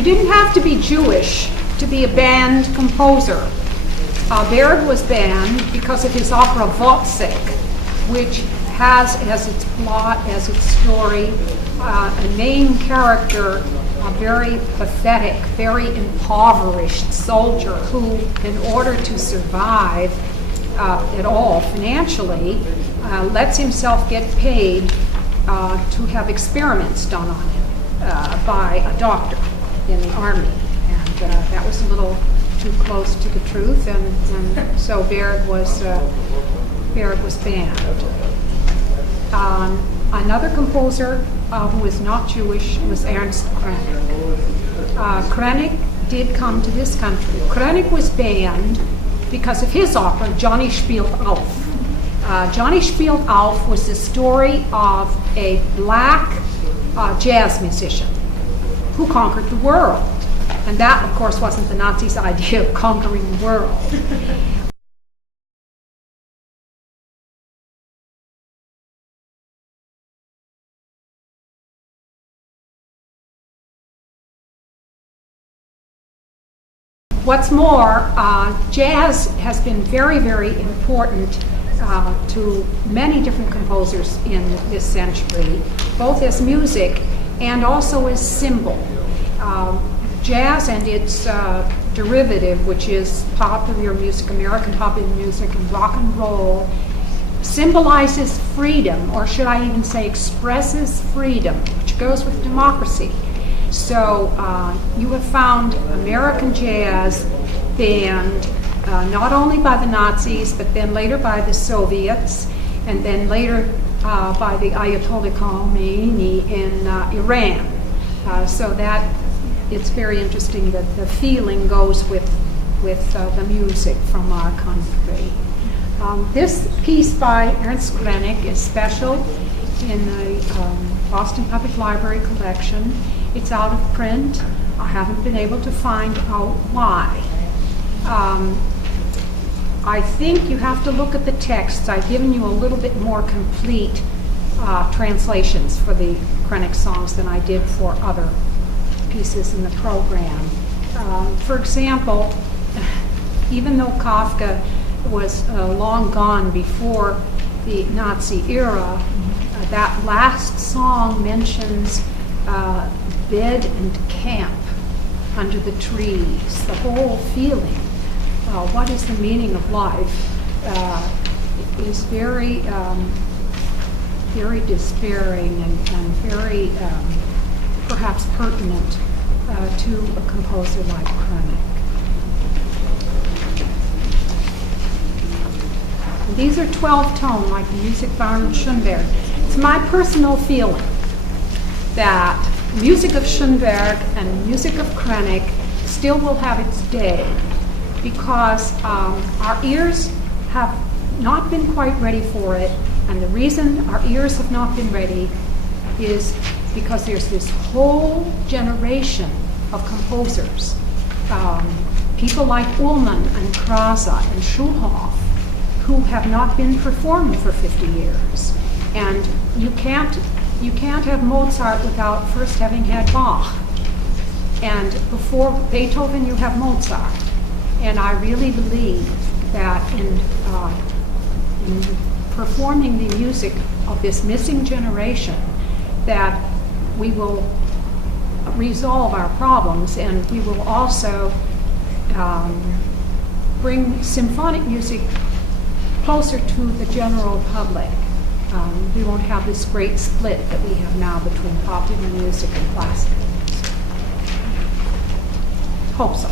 You didn't have to be Jewish to be a band composer. Berg was banned because of his opera Waltzig, which has as its plot, as its story, a main character, a very pathetic, very impoverished soldier who, in order to survive at all financially, lets himself get paid to have experiments done on him by a doctor in the army. And that was a little too close to the truth, and so Berg was banned. Another composer who was not Jewish was Ernst Křenek. Křenek did come to this country. Křenek was banned because of his opera, Johnny Spielt Auf. Johnny Spielt Auf was the story of a black jazz musician who conquered the world. And that, of course, wasn't the Nazis' idea of conquering the world. What's more, jazz has been very, very important to many different composers in this century, both as music and also as symbol. Jazz and its derivative, which is popular music, American popular music, and rock and roll, symbolizes freedom, or should I even say expresses freedom, which goes with democracy. So you have found American jazz banned not only by the Nazis, but then later by the Soviets, and then later by the Ayatollah Khomeini in Iran. So that it's very interesting that the feeling goes with the music from our country. This piece by Ernst Křenek is special in the Boston Public Library collection. It's out of print. I haven't been able to find out why. I think you have to look at the texts. I've given you a little bit more complete translations for the Křenek songs than I did for other pieces in the program. For example, even though Kafka was long gone before the Nazi era, that last song mentions bed and camp under the trees, the whole feeling. What is the meaning of life is very, very despairing and very perhaps pertinent to a composer like Křenek. And these are 12-tone, like the music by Arnold Schoenberg. It's my personal feeling that music of Schoenberg and music of Křenek still will have its day, because our ears have not been quite ready for it, and the reason our ears have not been ready is because there's this whole generation of composers, people like Ullmann and Krause and Schulhoff, who have not been performed for 50 years. And you can't have Mozart without first having had Bach. And before Beethoven, you have Mozart. And I really believe that in performing the music of this missing generation, that we will resolve our problems, and we will also bring symphonic music closer to the general public. We won't have this great split that we have now between popular music and classical music. Hope so.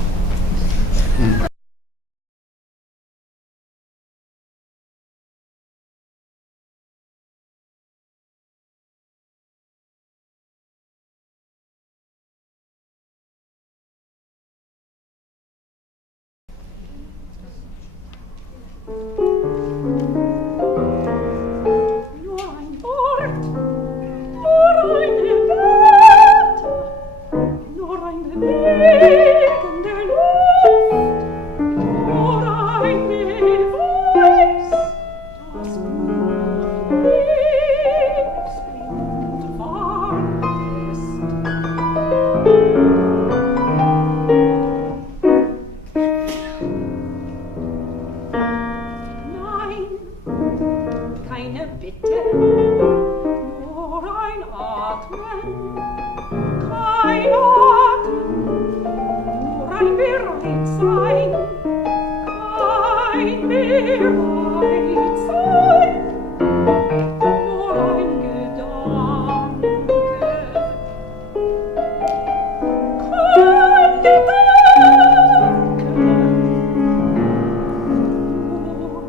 keine Bitte, nur ein Atmen, kein Atmen, nur ein Bereitsein, kein Bereitsein, nur ein Gedanke, kein Gedanke, nur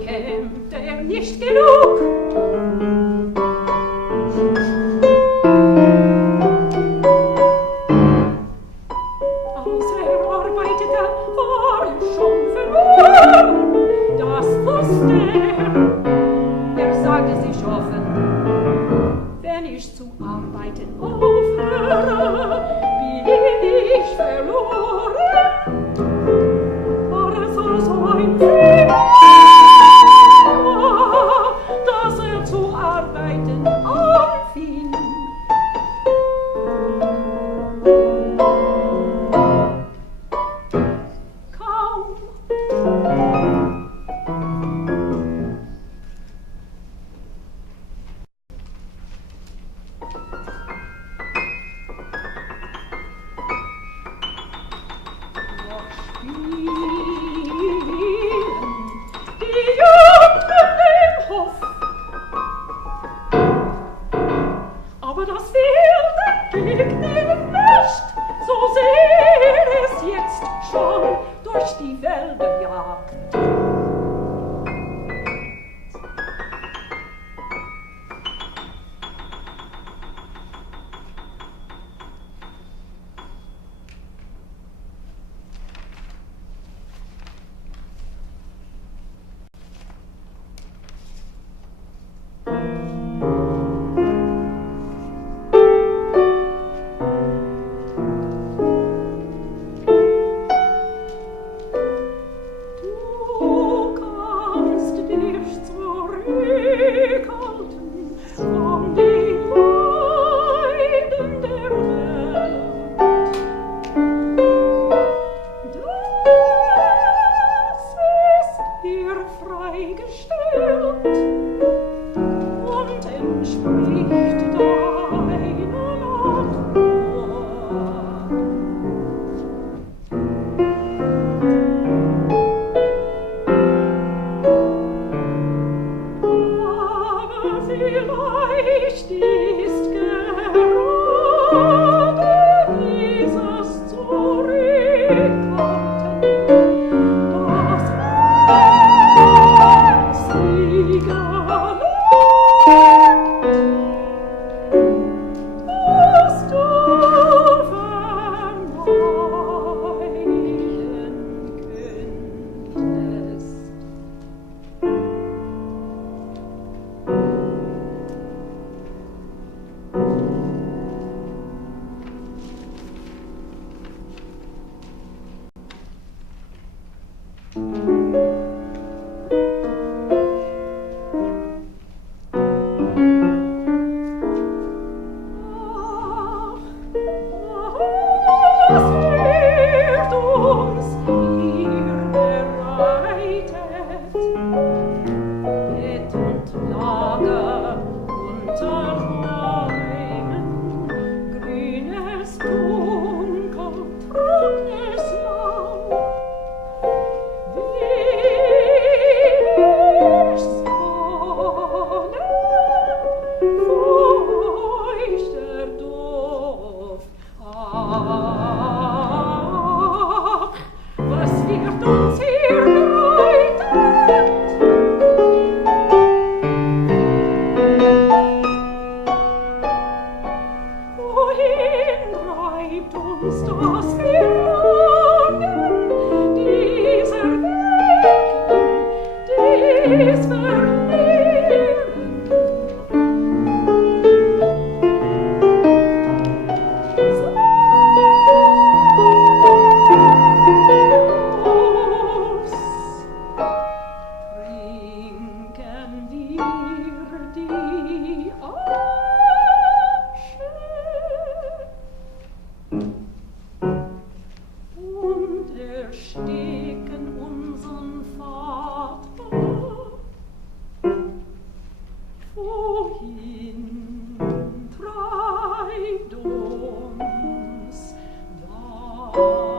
kämmt nicht genug. Auserarbeiteter war schon verloren, das wusste er sagte sich offen, wenn ich zu arbeiten aufhöre, bin ich verloren. War es also ein Fehler, dass zu arbeiten anfing. Kaum noch spielen die Jungen im Hof. Aber das Wilde liegt ihnen nicht, so sehr es jetzt schon durch die Wälder jagt. Lord.